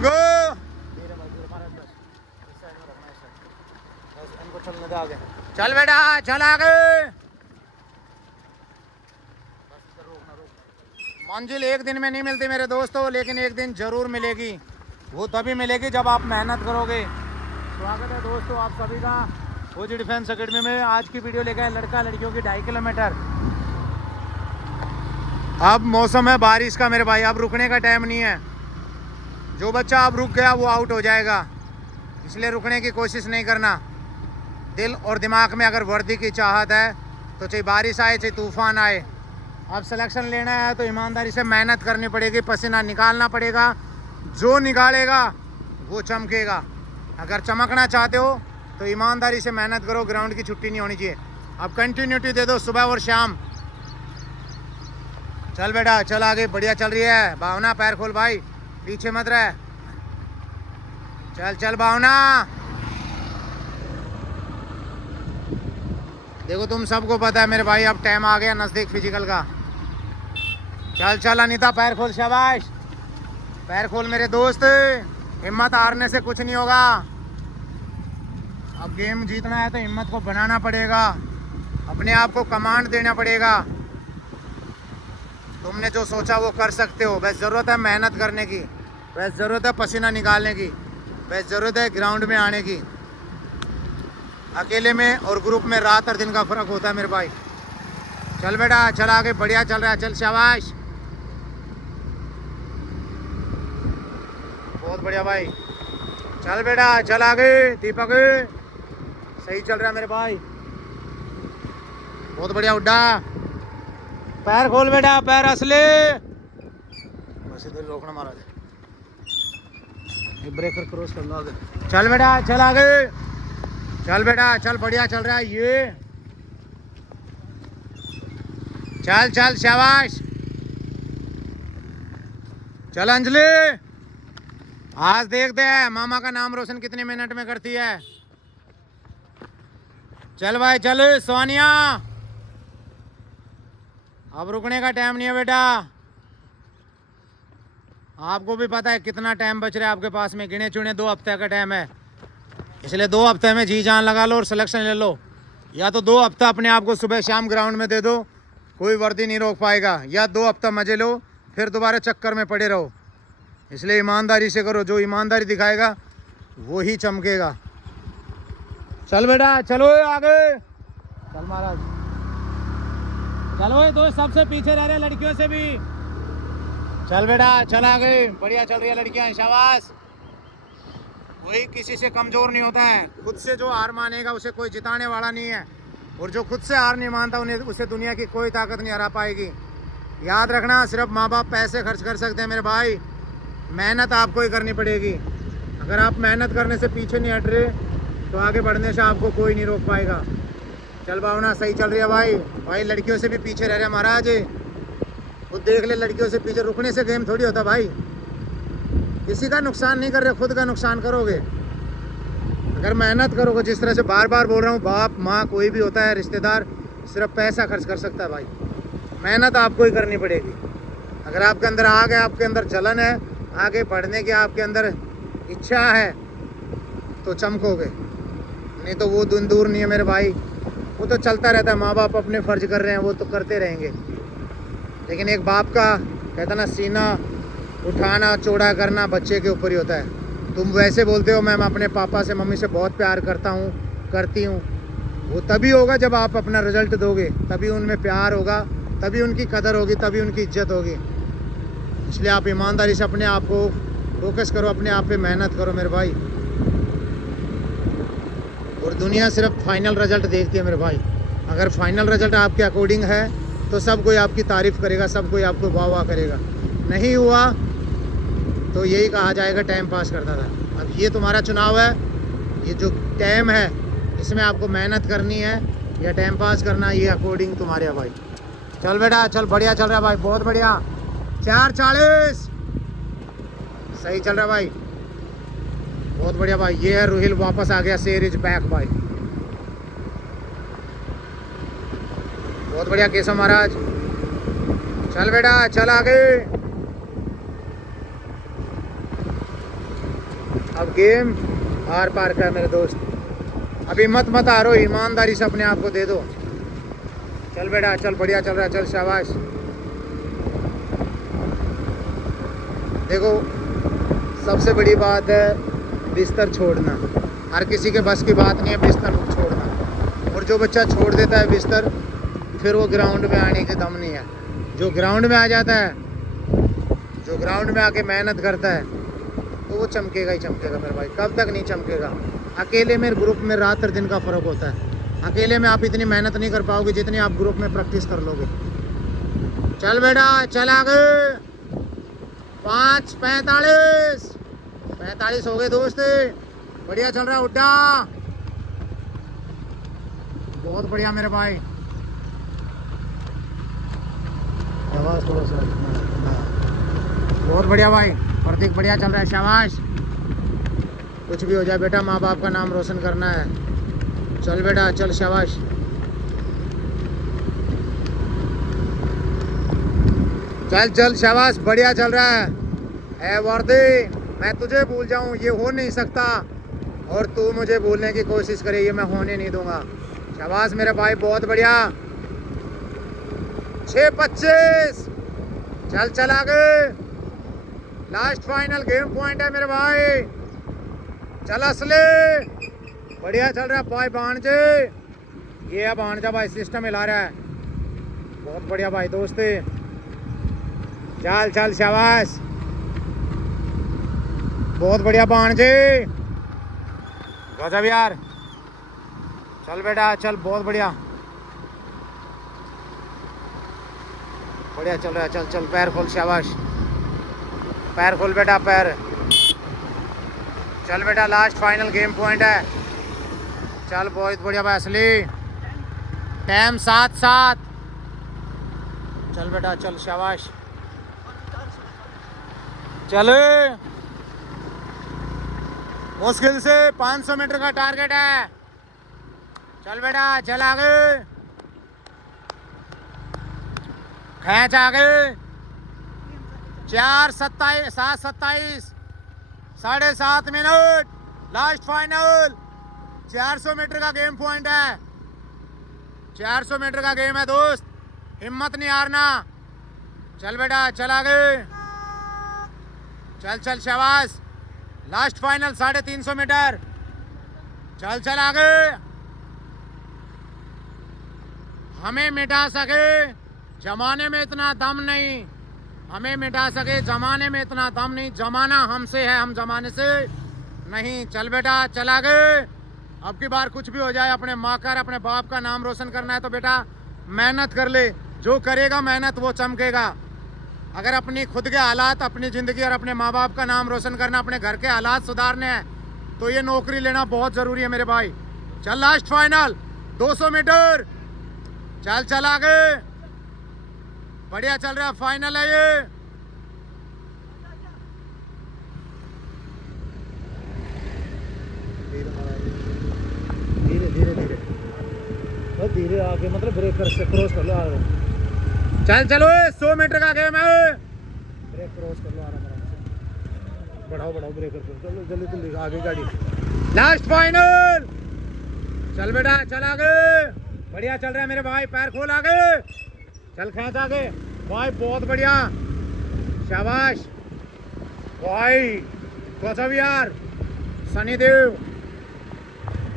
गो इनको चलने दे आगे। चल बेटा चल आगे। मंजिल एक दिन में नहीं मिलती मेरे दोस्तों, लेकिन एक दिन जरूर मिलेगी। वो तभी मिलेगी जब आप मेहनत करोगे। स्वागत है दोस्तों आप सभी का फौजी डिफेंस एकेडमी में। आज की वीडियो लेकर लड़का लड़कियों की 2.5 किलोमीटर। अब मौसम है बारिश का मेरे भाई, अब रुकने का टाइम नहीं है। जो बच्चा अब रुक गया वो आउट हो जाएगा, इसलिए रुकने की कोशिश नहीं करना। दिल और दिमाग में अगर वर्दी की चाहत है तो चाहे बारिश आए चाहे तूफान आए, अब सिलेक्शन लेना है तो ईमानदारी से मेहनत करनी पड़ेगी, पसीना निकालना पड़ेगा। जो निकालेगा वो चमकेगा। अगर चमकना चाहते हो तो ईमानदारी से मेहनत करो, ग्राउंड की छुट्टी नहीं होनी चाहिए। अब कंटिन्यूटी दे दो सुबह और शाम। चल बेटा चल आगे, बढ़िया चल रही है। भावना पैर खोल भाई, पीछे मत रह। चल चल भावना। देखो तुम सबको पता है मेरे भाई, अब टाइम आ गया नज़दीक फिजिकल का। चल चल अनीता पैर खोल, शाबाश पैर खोल मेरे दोस्त। हिम्मत हारने से कुछ नहीं होगा। अब गेम जीतना है तो हिम्मत को बनाना पड़ेगा, अपने आप को कमांड देना पड़ेगा। तुमने जो सोचा वो कर सकते हो, बस ज़रूरत है मेहनत करने की, बस ज़रूरत है पसीना निकालने की, बस ज़रूरत है ग्राउंड में आने की। अकेले में और ग्रुप में रात और दिन का फ़र्क होता है मेरे भाई। चल बेटा चल आगे, बढ़िया चल रहा है, चल शाबाश, बहुत बढ़िया भाई। चल बेटा चल आगे, दीपक सही चल रहा है मेरे भाई, बहुत बढ़िया। उड्डा पैर खोल बेटा, पैर असले, बस इधर रोकना महाराज, ब्रेकर क्रॉस करना आगे। चल बेटा चल आगे, चल बेटा चल, बढ़िया चल रहा है ये। चल चल शाबाश, चल अंजलि, आज देखते हैं मामा का नाम रोशन कितने मिनट में करती है। चल भाई चल सोनिया, अब रुकने का टाइम नहीं है बेटा। आपको भी पता है कितना टाइम बच रहा है आपके पास में, गिने चुने 2 हफ्ते का टाइम है, इसलिए 2 हफ्ते में जी जान लगा लो और सिलेक्शन ले लो। या तो 2 हफ्ता अपने आप को सुबह शाम ग्राउंड में दे दो, कोई वर्दी नहीं रोक पाएगा, या 2 हफ्ता मजे लो फिर दोबारा चक्कर में पड़े रहो। इसलिए ईमानदारी से करो, जो ईमानदारी दिखाएगा वो ही चमकेगा। चल बेटा चलो आगे, चल महाराज चलो, दोस्त सबसे पीछे रह रहे लड़कियों से भी। चल बेटा चल आगे, बढ़िया चल रही है लड़कियां, शाबाश। कोई किसी से कमज़ोर नहीं होता है, खुद से जो हार मानेगा उसे कोई जिताने वाला नहीं है, और जो खुद से हार नहीं मानता उन्हें उसे दुनिया की कोई ताकत नहीं हरा पाएगी। याद रखना, सिर्फ माँ बाप पैसे खर्च कर सकते हैं मेरे भाई, मेहनत आपको ही करनी पड़ेगी। अगर आप मेहनत करने से पीछे नहीं हट रहे तो आगे बढ़ने से आपको कोई नहीं रोक पाएगा। चल भावना सही चल रही है भाई, भाई लड़कियों से भी पीछे रह रहे महाराज, खुद देख ले, लड़कियों से पीछे रुकने से गेम थोड़ी होता भाई। किसी का नुकसान नहीं कर रहे, खुद का नुकसान करोगे। अगर मेहनत करोगे, जिस तरह से बार बार बोल रहा हूँ, बाप माँ कोई भी होता है रिश्तेदार, सिर्फ पैसा खर्च कर सकता है भाई, मेहनत आपको ही करनी पड़ेगी। अगर आपके अंदर आग है, आपके अंदर जलन है, आगे बढ़ने की आपके अंदर इच्छा है तो चमकोगे, नहीं तो वो दिन दूर नहीं है मेरे भाई। वो तो चलता रहता है, माँ बाप अपने फ़र्ज कर रहे हैं वो तो करते रहेंगे, लेकिन एक बाप का कहता ना सीना उठाना चौड़ा करना बच्चे के ऊपर ही होता है। तुम वैसे बोलते हो मैं अपने पापा से मम्मी से बहुत प्यार करता हूँ करती हूँ, वो तभी होगा जब आप अपना रिजल्ट दोगे, तभी उनमें प्यार होगा, तभी उनकी कदर होगी, तभी उनकी इज्जत होगी। इसलिए आप ईमानदारी से अपने आप को फोकस करो, अपने आप पे मेहनत करो मेरे भाई। और दुनिया सिर्फ फाइनल रिजल्ट देखती है मेरे भाई। अगर फाइनल रिजल्ट आपके अकॉर्डिंग है तो सब कोई आपकी तारीफ़ करेगा, सब कोई आपको वाह वाह करेगा। नहीं हुआ तो यही कहा जाएगा टाइम पास करता था। अब ये तुम्हारा चुनाव है, ये जो टाइम है इसमें आपको मेहनत करनी है या टाइम पास करना, ये अकॉर्डिंग तुम्हारे है भाई। चल बेटा चल, बढ़िया चल रहा है भाई, बहुत बढ़िया। 4:40 सही चल रहा है भाई, बहुत बढ़िया भाई। ये है रोहिल वापस आ गया, शेर इज बैक भाई, बहुत बढ़िया केशव महाराज। चल बेटा चल आगे, अब गेम आर पार का है मेरे दोस्त। अभी मत हारो, ईमानदारी से अपने आप को दे दो। चल बेटा चल, बढ़िया चल रहा है, चल शाबाश। देखो सबसे बड़ी बात है बिस्तर छोड़ना। हर किसी के बस की बात नहीं है बिस्तर छोड़ना, और जो बच्चा छोड़ देता है बिस्तर फिर वो ग्राउंड में आने के दम नहीं है। जो ग्राउंड में आ जाता है, जो ग्राउंड में आके मेहनत करता है तो वो चमकेगा ही चमकेगा मेरे भाई। कब तक नहीं चमकेगा। अकेले में ग्रुप में रात और दिन का फ़र्क होता है। अकेले में आप इतनी मेहनत नहीं कर पाओगे जितनी आप ग्रुप में प्रैक्टिस कर लोगे। चल बेटा चल आगे। 5:45 हो गए दोस्त। बढ़िया चल रहा है उड्डा, बहुत बढ़िया मेरे भाई। आवाज थोड़ा सा, बहुत बढ़िया भाई। प्रतीक बढ़िया चल रहा है, शाबाश। कुछ भी हो जाए बेटा, माँ बाप का नाम रोशन करना है। चल बेटा चल, शाबाश। चल चल शाबाश, बढ़िया चल रहा है। ए वर्दी, मैं तुझे भूल जाऊं ये हो नहीं सकता, और तू मुझे भूलने की कोशिश करे ये मैं होने नहीं दूंगा। शाबाश मेरे भाई, बहुत बढ़िया। 6:25। चल चल आगे, लास्ट फाइनल गेम पॉइंट है मेरे भाई। चल असले, बढ़िया चल रहा है भाई। भांजे, ये है भांजा भाई, सिस्टम हिला रहा है, बहुत बढ़िया भाई दोस्ते। चल चल शाबाश, बहुत बढ़िया भांजे, गजब यार। चल बेटा चल, बहुत बढ़िया बढ़िया चल रहा है। चल चल, पैर खोल, शाबाश, पैर खोल बेटा, पैर। चल बेटा, लास्ट फाइनल गेम पॉइंट है। चल बहुत बढ़िया भाई असली। टाइम 7:07। चल बेटा चल, शाबाश। चले, मुश्किल से 500 मीटर का टारगेट है। चल बेटा चल आगे, खींच आगे। 4:27, 7:27, 7.5 मिनट, लास्ट फाइनल। 400 मीटर का गेम पॉइंट है। 400 मीटर का गेम है दोस्त, हिम्मत नहीं हारना। चल बेटा चल आगे, चल चल शाबाश। Last final 350 metre. चल चल आगे। हमें मिटा सके जमाने में इतना दम नहीं, हमें मिटा सके जमाने में इतना दम नहीं। जमाना हमसे है, हम जमाने से नहीं। चल बेटा चल आगे। अब की बार कुछ भी हो जाए, अपने माँ का, अपने बाप का नाम रोशन करना है तो बेटा मेहनत कर ले। जो करेगा मेहनत वो चमकेगा। अगर अपनी खुद के हालात, अपनी ज़िंदगी और अपने माँ बाप का नाम रोशन करना, अपने घर के हालात सुधारने हैं तो ये नौकरी लेना बहुत ज़रूरी है मेरे भाई। चल लास्ट फाइनल 200 मीटर। चल चल आगे, बढ़िया चल रहा है, फाइनल है ये। धीरे धीरे धीरे बहुत धीरे आगे, मतलब ब्रेक कर से क्रॉस कर लो आगे। चल चलो, 100 मीटर का गेम है। ब्रेक क्रॉस कर लो आराम से, बढ़ाओ बढ़ाओ ब्रेक कर, चलो जल्दी जल्दी आगे गाड़ी। Last final. चल बेटा चल आगे, बढ़िया चल रहा है मेरे भाई, पैर खोल आगे। चल खींच आगे भाई, बहुत बढ़िया, शाबाश भाई, गजब यार, सनी देव।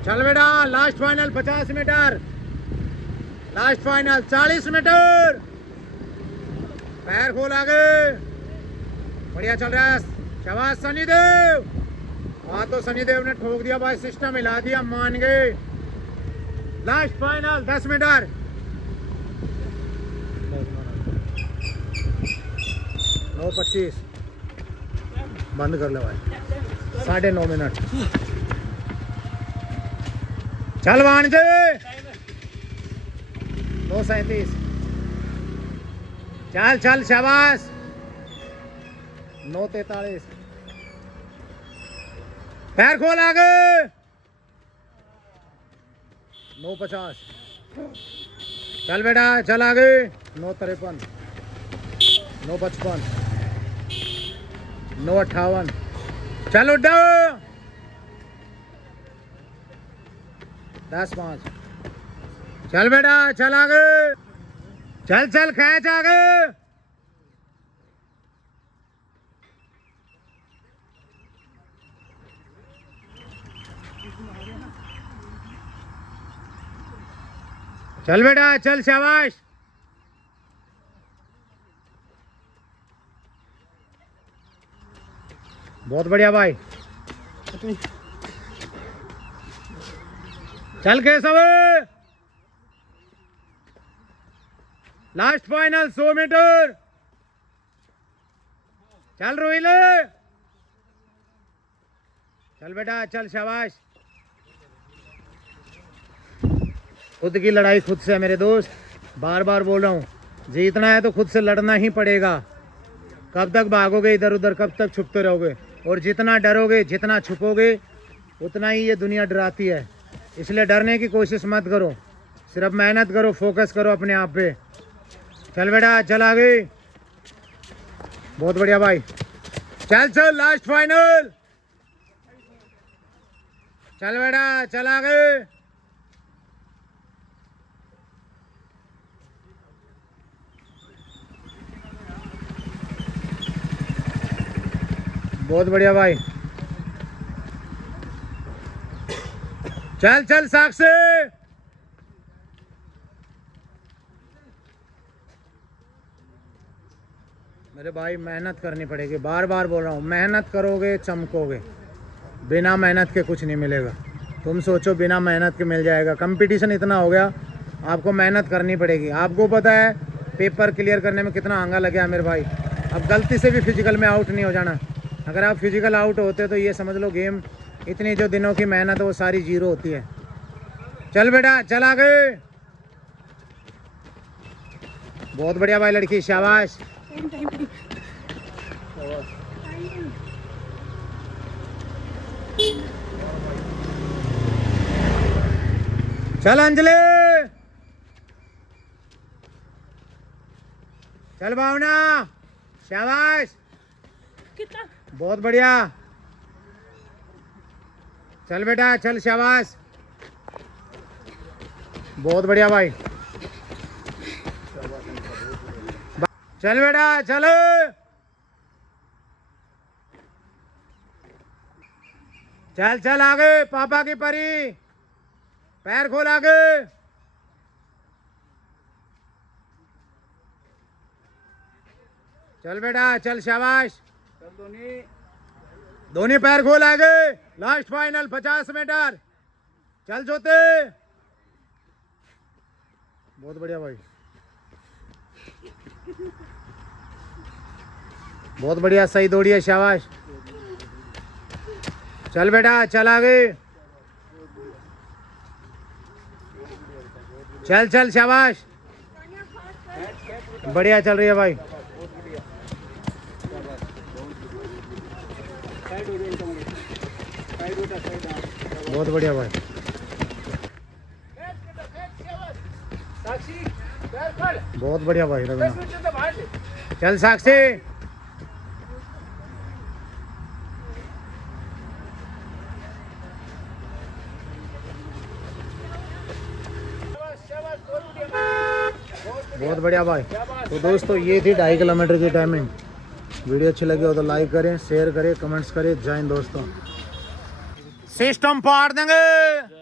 चल बेटा last final 50 metre, last final 40 metre. पैर खोल आगे, बढ़िया चल रहा है, शाबाश सनी देव। हाँ तो सनी देव ने ठोक दिया भाई, सिस्टम हिला दिया, मान गए। Last final 10 metre. 9:25 बंद कर ले भाई, 9.5 मिनट। चल भांजे, 2:37। चल चल शाबाश, 9:43। पैर खोल आगे, 9:50। चल बेटा चल आगे, 9:53, 9:55, 9:58। चल उठो, 10-5। चल बेटा चल आगे, चल चल खींच आगे। चल बेटा चल, शाबाश। बहुत बढ़िया भाई। चल केशव, लास्ट फाइनल 100 मीटर। चल रोहिल, चल बेटा चल, शाबाश। खुद की लड़ाई खुद से है मेरे दोस्त, बार बार बोल रहा हूँ, जीतना है तो खुद से लड़ना ही पड़ेगा। कब तक भागोगे इधर उधर, कब तक छुपते रहोगे? और जितना डरोगे, जितना छुपोगे, उतना ही ये दुनिया डराती है। इसलिए डरने की कोशिश मत करो, सिर्फ मेहनत करो, फोकस करो अपने आप पे। चल बेटा चल आगे। बहुत बढ़िया भाई। चल चल लास्ट फाइनल। चल बेटा चल आगे। बहुत बढ़िया भाई। चल चल साक्षी, मेरे भाई मेहनत करनी पड़ेगी, बार बार बोल रहा हूँ, मेहनत करोगे चमकोगे, बिना मेहनत के कुछ नहीं मिलेगा। तुम सोचो बिना मेहनत के मिल जाएगा? कंपटीशन इतना हो गया, आपको मेहनत करनी पड़ेगी। आपको पता है पेपर क्लियर करने में कितना आंगा लगे है मेरे भाई। अब गलती से भी फिजिकल में आउट नहीं हो जाना। अगर आप फिजिकल आउट होते तो ये समझ लो गेम, इतनी जो दिनों की मेहनत है वो सारी जीरो होती है। चल बेटा चल आगे। बहुत बढ़िया भाई लड़की, शाबाश। चल अंजलि, चल भावना, शाबाश। कितना बहुत बढ़िया। चल बेटा चल, शाबाश। बहुत बढ़िया भाई। चल बेटा चल। चल चल आगे, पापा की परी, पैर खोल आगे। चल बेटा चल, शाबाश। दोनों पैर खोल आगे। Last final 50 metre. चल जोते। बहुत बढ़िया भाई, बहुत बढ़िया, सही दौड़ी है, शाबाश। चल बेटा चल आगे। चल चल, शाबाश। बढ़िया चल रही है भाई। बहुत बढ़िया भाई। बहुत बढ़िया भाई रविना। चल साक्षी। बहुत बढ़िया भाई। तो दोस्तों ये थी 2.5 किलोमीटर की टाइमिंग। वीडियो अच्छी लगी हो तो लाइक करें, शेयर करें, कमेंट्स करें। जय हिंद दोस्तों। सिस्टम फाड़ देंगे।